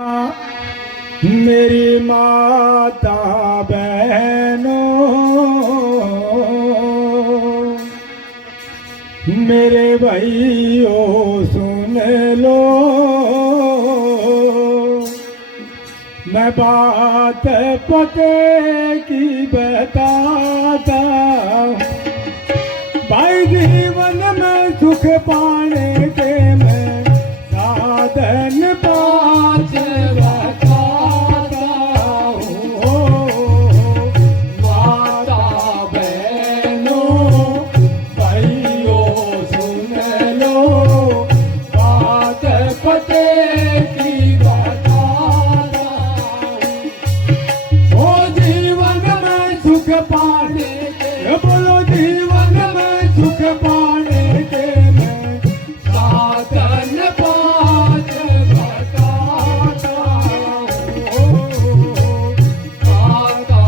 मेरी माता बहनों, मेरे भाइयों सुन लो, मैं बात पते की बताता। भाई जीवन में सुख पाने के मैं साधन पाँच बताता हूँ। माता बहनों भाइयों सुन लो, बात पते की बताता हूँ। ओ जीवन में सुख पाने के, बोलो जीवन में सुख पाने के मैं साधन पाँच बताता हूँ। माता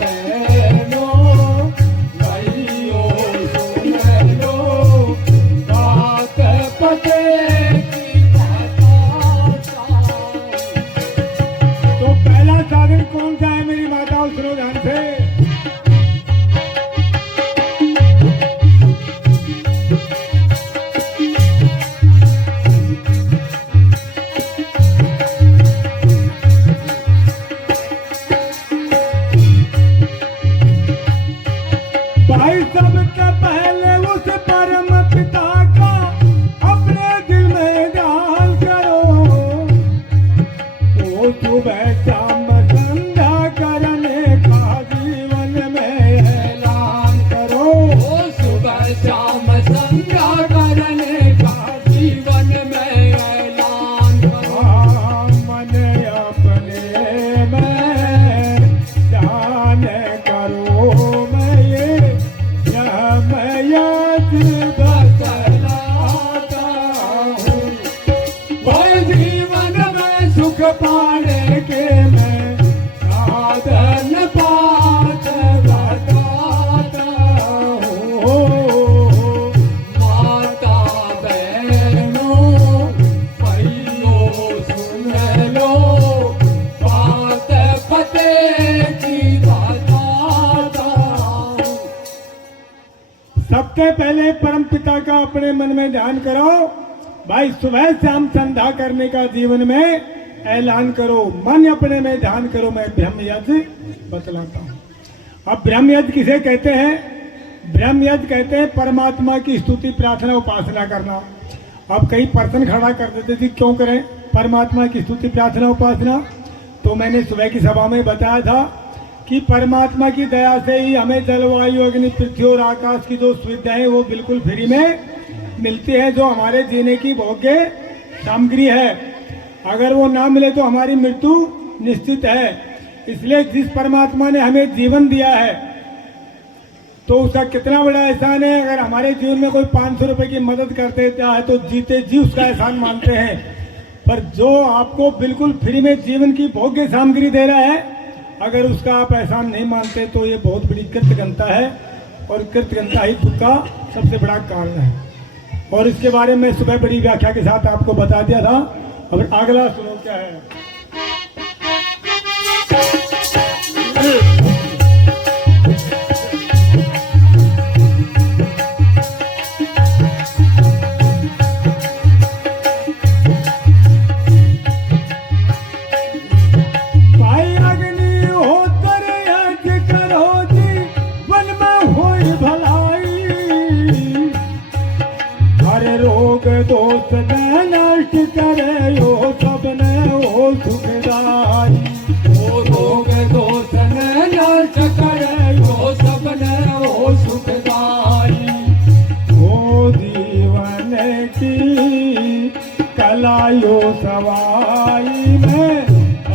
बहनों भाइयों सुन लो, बात पते की बताता हूँ। तो पहला साधन कौन सा है मेरी माताओं, सुनो ध्यान से। भाई सबके पहले उस परम पिता का अपने दिल में ध्यान करो। वो सुबह शाम संध्या करने का जीवन में ऐलान करो। वो सुबह शाम संध्या करने का जीवन में ऐलान करो। मन अपने में ध्यान करो, पाने के मैं साधन पाँच बताता हूँ। माता बहनों भाइयों सुन लो, बात पते की बताता हूँ। सबसे पहले परम पिता का अपने मन में ध्यान करो। भाई सुबह शाम संध्या करने का जीवन में ऐलान करो। मन अपने में ध्यान करो, मैं ब्रह्म यज्ञ बतलाता हूँ। अब ब्रह्म यज्ञ किसे कहते हैं? ब्रह्म यज्ञ कहते हैं परमात्मा की स्तुति प्रार्थना उपासना करना। अब कई पर्सन खड़ा कर देते थे, क्यों करें परमात्मा की स्तुति प्रार्थना उपासना? तो मैंने सुबह की सभा में बताया था कि परमात्मा की दया से ही हमें जलवायु अग्नि पृथ्वी और आकाश की जो सुविधाएं वो बिल्कुल फ्री में मिलती है, जो हमारे जीने की भोग्य सामग्री है। अगर वो ना मिले तो हमारी मृत्यु निश्चित है। इसलिए जिस परमात्मा ने हमें जीवन दिया है तो उसका कितना बड़ा एहसान है। अगर हमारे जीवन में कोई 500 रुपए की मदद कर देता है तो जीते जी उसका एहसान मानते हैं। पर जो आपको बिल्कुल फ्री में जीवन की भोग्य सामग्री दे रहा है, अगर उसका आप एहसान नहीं मानते तो ये बहुत बड़ी कृतज्ञता है, और कृतज्ञता ही दुख का सबसे बड़ा कारण है। और इसके बारे में सुबह बड़ी व्याख्या के साथ आपको बता दिया था। अब अगला सुनो क्या है। भाई अग्निहोत्र यज्ञ करो जीवन में होई भलाई, हर रोग दोष नष्ट करे यो सबने हो सुखदाई। ओ रोग दोष नष्ट करे यो सबने हो सुखदाई। ओ जीवन की कला यो सवाई में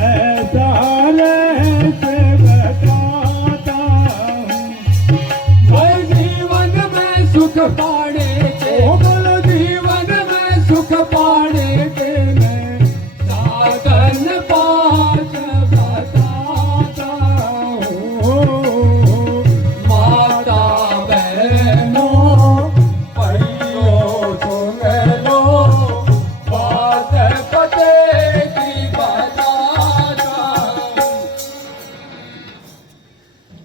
ऐसा रहस्य बताता हूँ। भाई जीवन में सुख पाने के, बोलो जीवन में सुख पाने के मैं साधन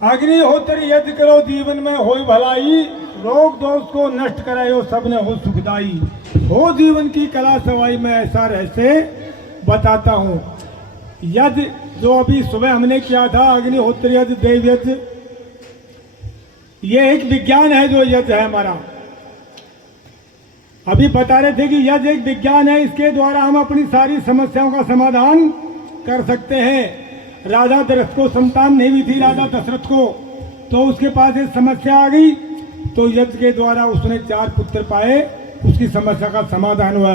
अग्निहोत्र यज्ञ करो जीवन में होई भलाई, रोग दोष को नष्ट करायो सबने हो सुखदाई, हो जीवन की कला सवाई मैं ऐसा रहस्य बताता हूँ। यज्ञ जो अभी सुबह हमने किया था, अग्निहोत्र यज्ञ, देव यज्ञ, ये एक विज्ञान है जो यज्ञ है हमारा। अभी बता रहे थे कि यज्ञ एक विज्ञान है, इसके द्वारा हम अपनी सारी समस्याओं का समाधान कर सकते हैं। राजा दशरथ को संतान नहीं हुई थी, राजा दशरथ को, तो उसके पास एक समस्या आ गई, तो यज्ञ के द्वारा उसने 4 पुत्र पाए, उसकी समस्या का समाधान हुआ।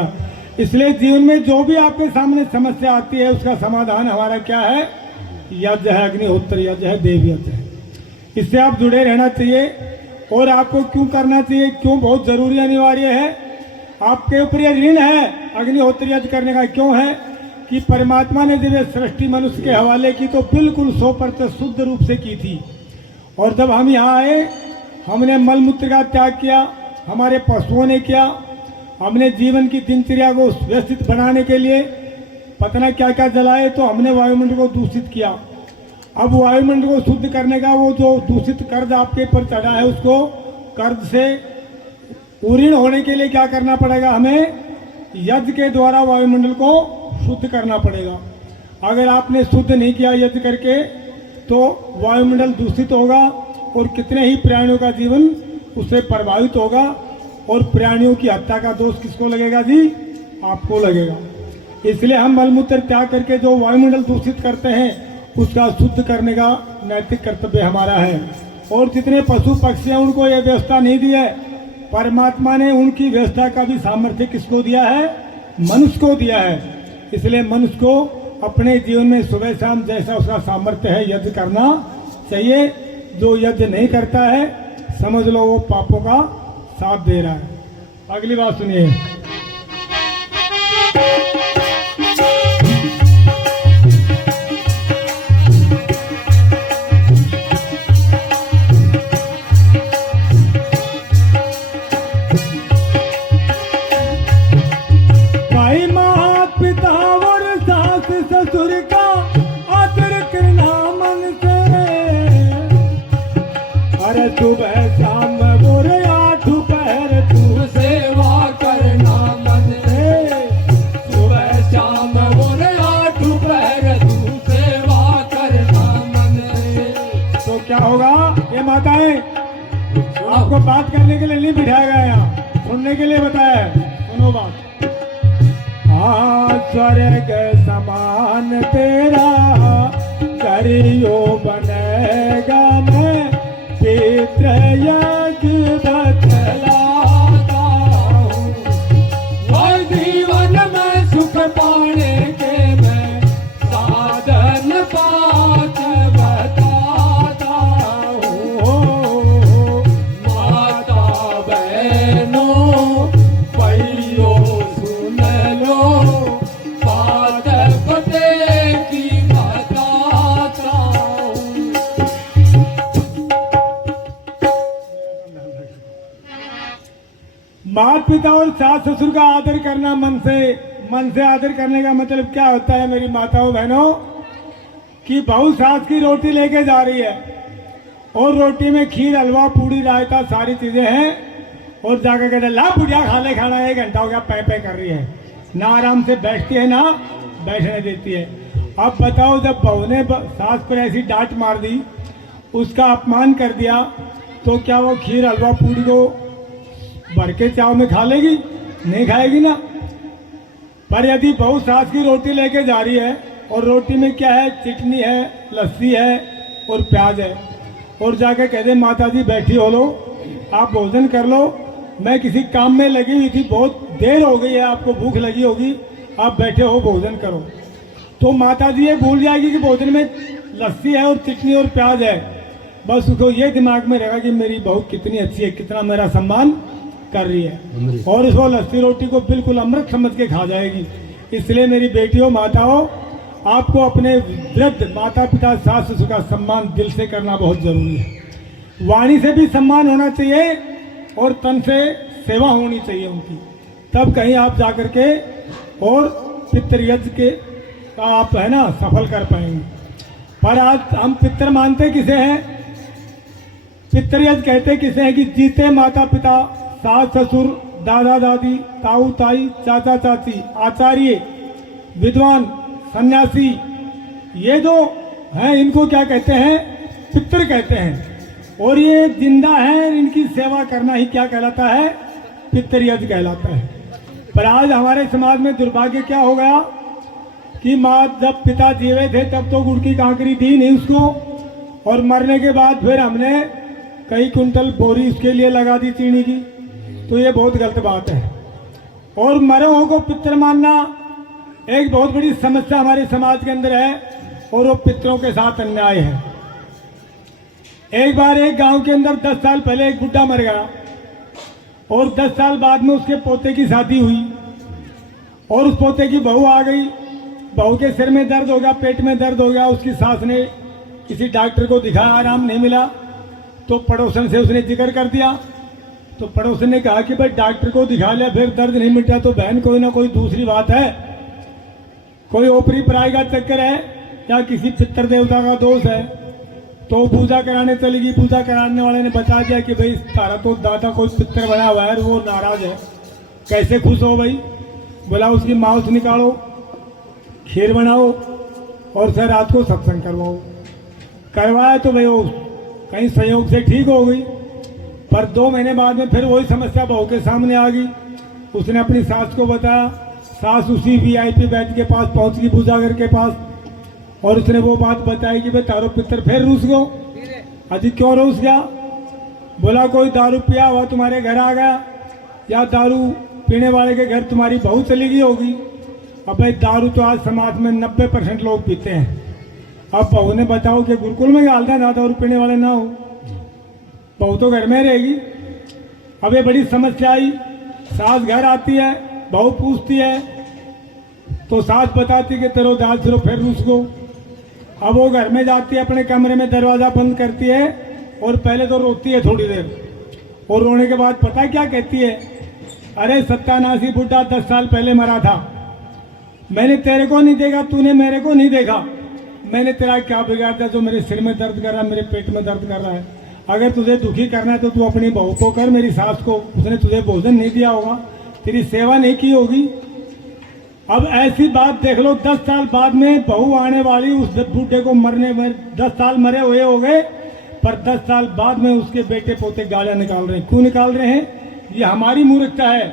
इसलिए जीवन में जो भी आपके सामने समस्या आती है उसका समाधान हमारा क्या है? यज्ञ है, अग्निहोत्र यज्ञ है, देव यज्ञ है। इससे आप जुड़े रहना चाहिए। और आपको क्यों करना चाहिए, क्यों बहुत जरूरी अनिवार्य है, आपके ऊपर यह ऋण है अग्निहोत्र यज्ञ करने का। क्यों है कि परमात्मा ने जब सृष्टि मनुष्य के हवाले की तो बिल्कुल 100% शुद्ध रूप से की थी, और जब हम यहाँ आए हमने मलमूत्र का त्याग किया, हमारे पशुओं ने किया, हमने जीवन की दिनचर्या को व्यवस्थित बनाने के लिए पता क्या क्या जलाए, तो हमने वायुमंडल को दूषित किया। अब वायुमंडल को शुद्ध करने का वो जो दूषित कर्ज आपके ऊपर चढ़ा है, उसको कर्ज से पूर्ण होने के लिए क्या करना पड़ेगा? हमें यज्ञ के द्वारा वायुमंडल को शुद्ध करना पड़ेगा। अगर आपने शुद्ध नहीं किया यज्ञ करके तो वायुमंडल दूषित होगा और कितने ही प्राणियों का जीवन उससे प्रभावित होगा, और प्राणियों की हत्या का दोष किसको लगेगा जी? आपको लगेगा। इसलिए हम मलमूत्र त्याग करके जो वायुमंडल दूषित करते हैं उसका शुद्ध करने का नैतिक कर्तव्य हमारा है। और जितने पशु पक्षी हैं उनको यह व्यवस्था नहीं दी है, परमात्मा ने उनकी व्यवस्था का भी सामर्थ्य किसको दिया है? मनुष्य को दिया है। इसलिए मनुष्य को अपने जीवन में सुबह शाम जैसा उसका सामर्थ्य है यज्ञ करना चाहिए। जो यज्ञ नहीं करता है समझ लो वो पापों का साथ दे रहा है। अगली बात सुनिए। सुबह शाम बोरे 8 पहर तू सेवा करना मन से, सुबह शाम बोरे 8 पहर तू सेवा करना मन से। तो क्या होगा? ये माताएं आपको बात करने के लिए नहीं बिठाया गया, यहाँ सुनने के लिए बताया है। सुनो बात। स्वर्ग समान तेरा करियो बनेगा, मैं पितृ यज्ञ बतलाता हूँ, और जीवन में सुख पाने के मैं साधन पाठ बताता हूँ। माता बहनों भाइयों सुन लो, बात पते की बताता हूँ। माता पिता और सास ससुर का आदर करना मन से आदर करने का मतलब क्या होता है मेरी माताओं बहनों? कि बहू सास की रोटी लेके जा रही है और रोटी में खीर हलवा पूड़ी रायता सारी चीजें हैं, और जाकर कहते ला बुढ़िया खा ले खाना, 1 घंटा हो गया पै कर रही है, ना आराम से बैठती है ना बैठने देती है। अब बताओ जब बहू ने सास पर ऐसी डांट मार दी, उसका अपमान कर दिया, तो क्या वो खीर हलवा पूड़ी को भर के चाव में खा लेगी? नहीं खाएगी ना। पर यदि बहू सास की रोटी लेके जा रही है और रोटी में क्या है? चटनी है, लस्सी है और प्याज है, और जाके कह दे माता जी बैठी हो लो, आप भोजन कर लो, मैं किसी काम में लगी हुई थी, बहुत देर हो गई है, आपको भूख लगी होगी, आप बैठे हो भोजन करो, तो माता जी ये भूल जाएगी कि भोजन में लस्सी है और चटनी और प्याज है। बस उसको ये दिमाग में रहेगा कि मेरी बहू कितनी अच्छी है, कितना मेरा सम्मान कर रही है, और उसको लस्सी रोटी को बिल्कुल अमृत समझ के खा जाएगी। इसलिए मेरी बेटियों माताओं, आपको अपने वृद्ध माता पिता सास ससुर का सम्मान दिल से करना बहुत जरूरी है। वाणी से भी सम्मान होना चाहिए और तन से सेवा होनी चाहिए उनकी, तब कहीं आप जाकर के और पितृयज्ञ के आप है ना सफल कर पाएंगे। पर आज हम पितृ मानते किसे हैं? पितृयज कहते किसे हैं कि जीते माता पिता, सास ससुर, दादा दादी, ताऊ ताई, चाचा चाची, आचार्य, विद्वान, सन्यासी, ये जो हैं इनको क्या कहते हैं? पितृ कहते हैं। और ये जिंदा है, इनकी सेवा करना ही क्या कहलाता है? पितृयज कहलाता है। पर आज हमारे समाज में दुर्भाग्य क्या हो गया कि माँ जब पिता जीवे थे तब तो गुड़ की कांकरी दी नहीं उसको, और मरने के बाद फिर हमने कई कुंटल बोरी उसके लिए लगा दी चीनी की। तो ये बहुत गलत बात है। और मरे हुओं को पितृ मानना एक बहुत बड़ी समस्या हमारे समाज के अंदर है, और वो पितरों के साथ अन्याय है। एक बार एक गांव के अंदर 10 साल पहले एक बुढ़ा मर गया, और 10 साल बाद में उसके पोते की शादी हुई, और उस पोते की बहू आ गई। बहू के सिर में दर्द हो गया, पेट में दर्द हो गया। उसकी सास ने किसी डॉक्टर को दिखाया, आराम नहीं मिला, तो पड़ोसन से उसने जिक्र कर दिया। तो पड़ोसन ने कहा कि भाई डॉक्टर को दिखा लिया, फिर दर्द नहीं मिटा तो बहन कोई ना कोई दूसरी बात है, कोई ओपरी पराई का चक्कर है, या किसी पितर देवता का दोष है। तो पूजा कराने चली गई। पूजा कराने वाले ने बता दिया कि भाई तारा तो दादा कोई पितर बना हुआ है, वो नाराज है। कैसे खुश हो भाई? बोला उसकी मांस निकालो, खीर बनाओ, और सर रात को सत्संग करवाओ। करवाया तो भाई वो कहीं संयोग से ठीक हो गई। पर 2 महीने बाद में फिर वही समस्या बहू के सामने आ गई। उसने अपनी सास को बताया। सास उसी VIP बैठ के पास पहुंच गई, पूजागर के पास, और उसने वो बात बताई कि भाई तारो पितर फिर रूस गो। अजी क्यों रूस गया? बोला कोई दारू पिया हुआ तुम्हारे घर आ गया, या दारू पीने वाले के घर तुम्हारी बहू चली गई होगी। अब भाई दारू तो आज समाज में 90% लोग पीते हैं। अब बहू ने बताओ कि गुरुकुल में डालता ना दारू पीने वाले ना हो, बहू तो घर में रहेगी। अब ये बड़ी समस्या आई। सास घर आती है, बहू पूछती है, तो सास बताती कि तेरो दाल सिरो फिर रूस गो। अब वो घर में जाती है, अपने कमरे में दरवाजा बंद करती है, और पहले तो रोती है थोड़ी देर, और रोने के बाद पता क्या कहती है? अरे सत्यानाशी बुढ़ा 10 साल पहले मरा था, मैंने तेरे को नहीं देखा, तूने मेरे को नहीं देखा। मैंने तेरा क्या बिगाड़ा जो मेरे सिर में दर्द कर रहा है, मेरे पेट में दर्द कर रहा है? अगर तुझे दुखी करना है तो तू अपनी बहू को कर, मेरी सास को। उसने तुझे भोजन नहीं दिया होगा, तेरी सेवा नहीं की होगी। अब ऐसी बात देख लो, 10 साल बाद में बहू आने वाली, उस बूढ़े को मरने में 10 साल मरे हुए हो गए, पर 10 साल बाद में उसके बेटे पोते गालियां निकाल रहे हैं। क्यों निकाल रहे हैं? ये हमारी मूर्खता है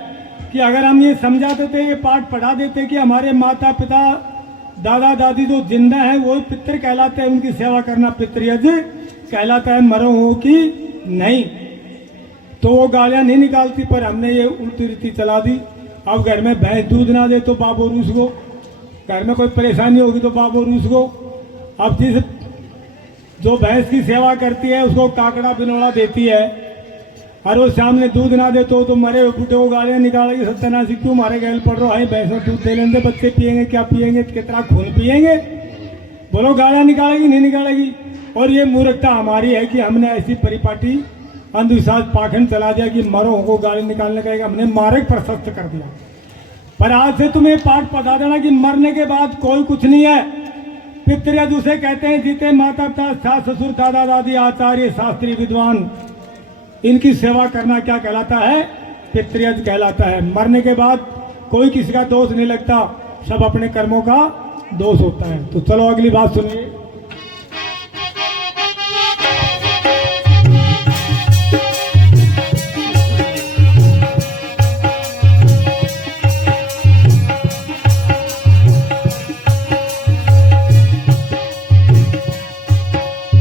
कि अगर हम ये समझा देते, ये पाठ पढ़ा देते कि हमारे माता पिता, दादा दादी जो जिंदा है वही पितृ कहलाते हैं, उनकी सेवा करना पितृयज कहलाता है, मरो हो कि नहीं, तो वो गालियां नहीं निकालती। पर हमने ये उल्टी रीति चला दी। अब घर में भैंस दूध ना दे तो बाबू रूस गो, घर में कोई परेशानी होगी तो बाबू रूस गो। अब जो भैंस की सेवा करती है उसको काकड़ा बिनोड़ा देती है, और वो सामने दूध ना दे तो मरे हुए बूढ़े को गालियां निकालेगी, सत्यानाशी क्यों मारे गैल पड़ रहा है, भैंस में दूध दे लेंगे, बच्चे पियेंगे, क्या पियेंगे, कितना खून पियेंगे? बोलो गालियां निकालेगी नहीं निकालेगी? और ये मूर्खता हमारी है कि हमने ऐसी परिपाटी अंधविश्वास पाखंड चला दिया कि मरो को गाली निकालने का हमने मार्ग प्रशस्त कर दिया। पर आज से तुम्हें पाठ बता देना कि मरने के बाद कोई कुछ नहीं है। पितृयज उसे कहते हैं जीते माता पिता, सास ससुर, दादा दादी, आचार्य, शास्त्री, विद्वान, इनकी सेवा करना क्या कहलाता है? पितृयज कहलाता है। मरने के बाद कोई किसी का दोष नहीं लगता, सब अपने कर्मों का दोष होता है। तो चलो अगली बात सुनिए।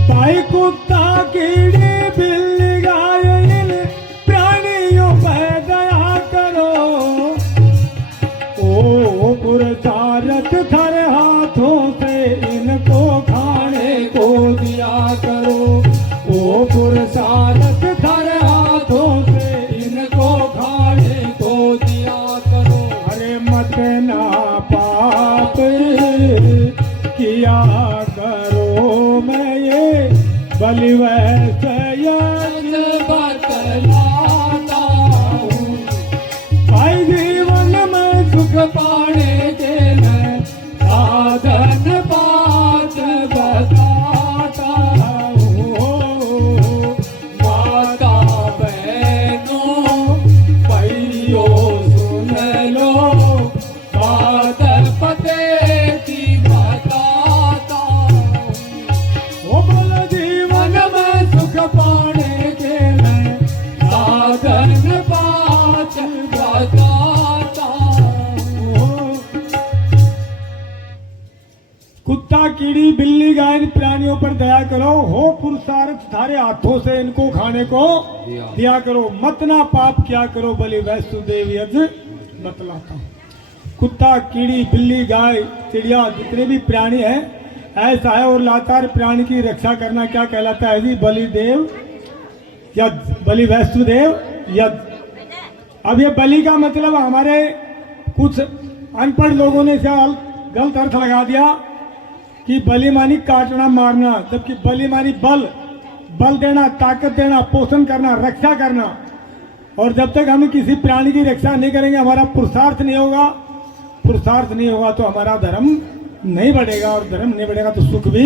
भाई कुत्ता कीड़े बिल्ली गाय इन प्राणियों पर दया करो, ओ पुरुषार्थ थारे हाथों से इनको खाने को दिया करो, ओ पुरुषार्थ थारे हाथों से इनको खाने को दिया करो। अरे मत ना पाप किया करो, मैं ये बलि वैसे बतलाता हूँ, भाई जीवन में सुख पाने के मैं साधन बात बताता हूँ। कुत्ता कीड़ी बिल्ली गाय इन प्राणियों पर दया करो, हो पुरुषार्थ थारे हाथों से इनको खाने को दिया करो, मत ना पाप क्या करो, बलि वैष्णुदेव यज बतलाता हूं। कुत्ता कीड़ी बिल्ली गाय चिड़िया जितने भी प्राणी हैं ऐसा है, और लाचार प्राणी की रक्षा करना क्या कहलाता है जी? बलिदेव यज्ञ, बलि वैष्णुदेव यज्ञ। अब ये बलि का मतलब हमारे कुछ अनपढ़ लोगों ने इसे गलत अर्थ लगा दिया कि बलि मानी काटना मारना, जबकि बलि मानी बल, बल देना, ताकत देना, पोषण करना, रक्षा करना। और जब तक हम किसी प्राणी की रक्षा नहीं करेंगे, हमारा पुरुषार्थ नहीं होगा, पुरुषार्थ नहीं होगा तो हमारा धर्म नहीं बढ़ेगा, और धर्म नहीं बढ़ेगा तो सुख भी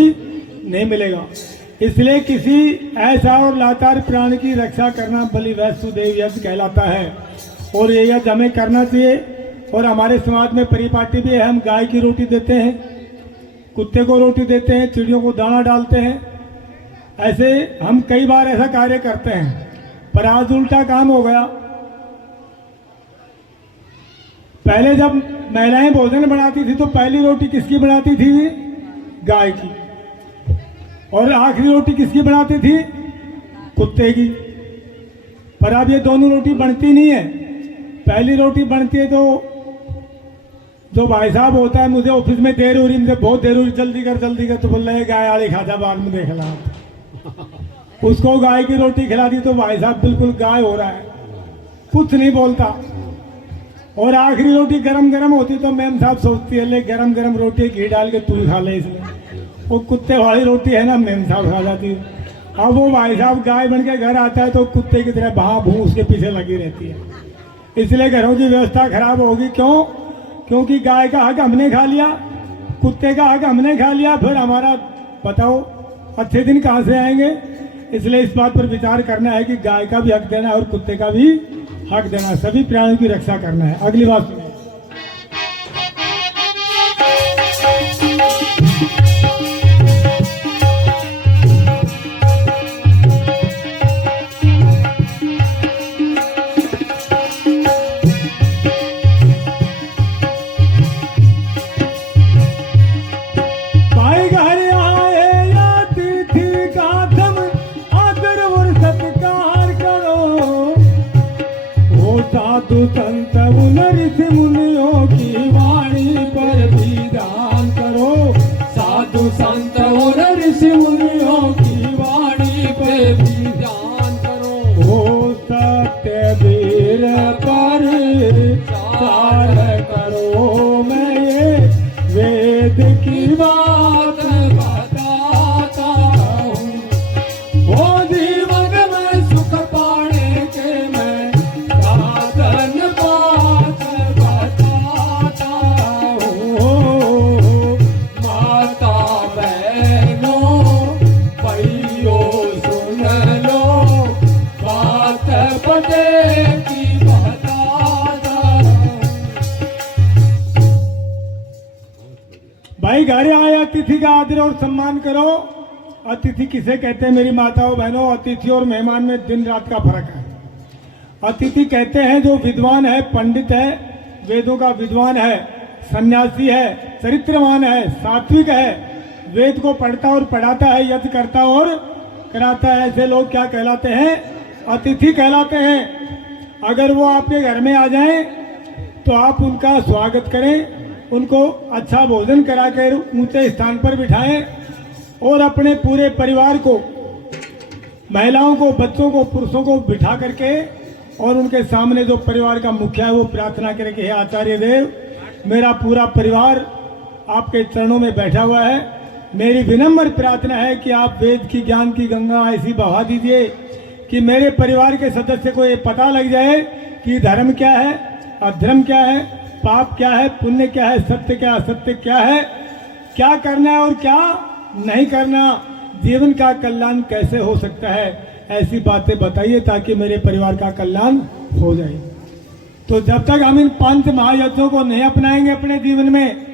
नहीं मिलेगा। इसलिए किसी ऐसा और लाचार प्राणी की रक्षा करना बलि वैष्णुदेव यज्ञ कहलाता है, और ये यज्ञ हमें करना चाहिए। और हमारे समाज में परिपाटी भी है, हम गाय की रोटी देते हैं, कुत्ते को रोटी देते हैं, चिड़ियों को दाना डालते हैं। ऐसे हम कई बार ऐसा कार्य करते हैं, पर आज उल्टा काम हो गया। पहले जब महिलाएं भोजन बनाती थी तो पहली रोटी किसकी बनाती थी? गाय की। और आखिरी रोटी किसकी बनाती थी? कुत्ते की। पर अब ये दोनों रोटी बनती नहीं है। पहली रोटी बनती है तो जो भाई साहब होता है, मुझे ऑफिस में देर हो रही, मुझे बहुत देर हो रही, जल्दी कर, तो बोल रहे हैं गाय आड़ी खाजा बाद में देख ला। उसको गाय की रोटी खिला दी तो भाई साहब बिल्कुल गाय हो रहा है, कुछ नहीं बोलता। और आखिरी रोटी गरम गरम होती तो मैम साहब सोचती है ले गरम गरम रोटी घी डाल के तू खा ले, इसलिए वो कुत्ते वाली रोटी है ना, मैम साहब खा जाती है। अब वो भाई साहब गाय बन के घर आता है तो कुत्ते की तरह भा भू उसके पीछे लगी रहती है। इसलिए घरों की व्यवस्था खराब होगी। क्यों? क्योंकि गाय का हक हमने खा लिया, कुत्ते का हक हमने खा लिया, फिर हमारा बताओ अच्छे दिन कहाँ से आएंगे? इसलिए इस बात पर विचार करना है कि गाय का भी हक देना है और कुत्ते का भी हक देना है, सभी प्राणियों की रक्षा करना है। अगली बात सुनिए। साधु संत ऋषि मुनियों की वाणी पर भी ध्यान करो, साधु संत ऋषि मुनियों की वाणी पर भी ध्यान करो। हो सत्य वीर पर चार करो, मैं ये वेद की बात बताता हूँ। वो जीवन में सुख पाने के मैं भाई घर आए अतिथि का आदर और सम्मान करो। अतिथि किसे कहते हैं मेरी माताओं बहनों? अतिथि और मेहमान में दिन रात का फर्क है। अतिथि कहते हैं जो विद्वान है, पंडित है, वेदों का विद्वान है, सन्यासी है, चरित्रवान है, सात्विक है, वेद को पढ़ता और पढ़ाता है, यज्ञ करता और कराता है, ऐसे लोग क्या कहलाते हैं? अतिथि कहलाते हैं। अगर वो आपके घर में आ जाएं तो आप उनका स्वागत करें, उनको अच्छा भोजन कराकर ऊंचे स्थान पर बिठाएं और अपने पूरे परिवार को, महिलाओं को, बच्चों को, पुरुषों को बिठा करके और उनके सामने जो परिवार का मुखिया है वो प्रार्थना करे कि हे आचार्य देव, मेरा पूरा परिवार आपके चरणों में बैठा हुआ है, मेरी विनम्र प्रार्थना है कि आप वेद की ज्ञान की गंगा ऐसी बहा दीजिए कि मेरे परिवार के सदस्य को ये पता लग जाए कि धर्म क्या है, अधर्म क्या है, पाप क्या है, पुण्य क्या है, सत्य क्या, असत्य क्या है, क्या करना है और क्या नहीं करना, जीवन का कल्याण कैसे हो सकता है, ऐसी बातें बताइए ताकि मेरे परिवार का कल्याण हो जाए। तो जब तक हम इन 5 महायज्ञों को नहीं अपनाएंगे अपने जीवन में,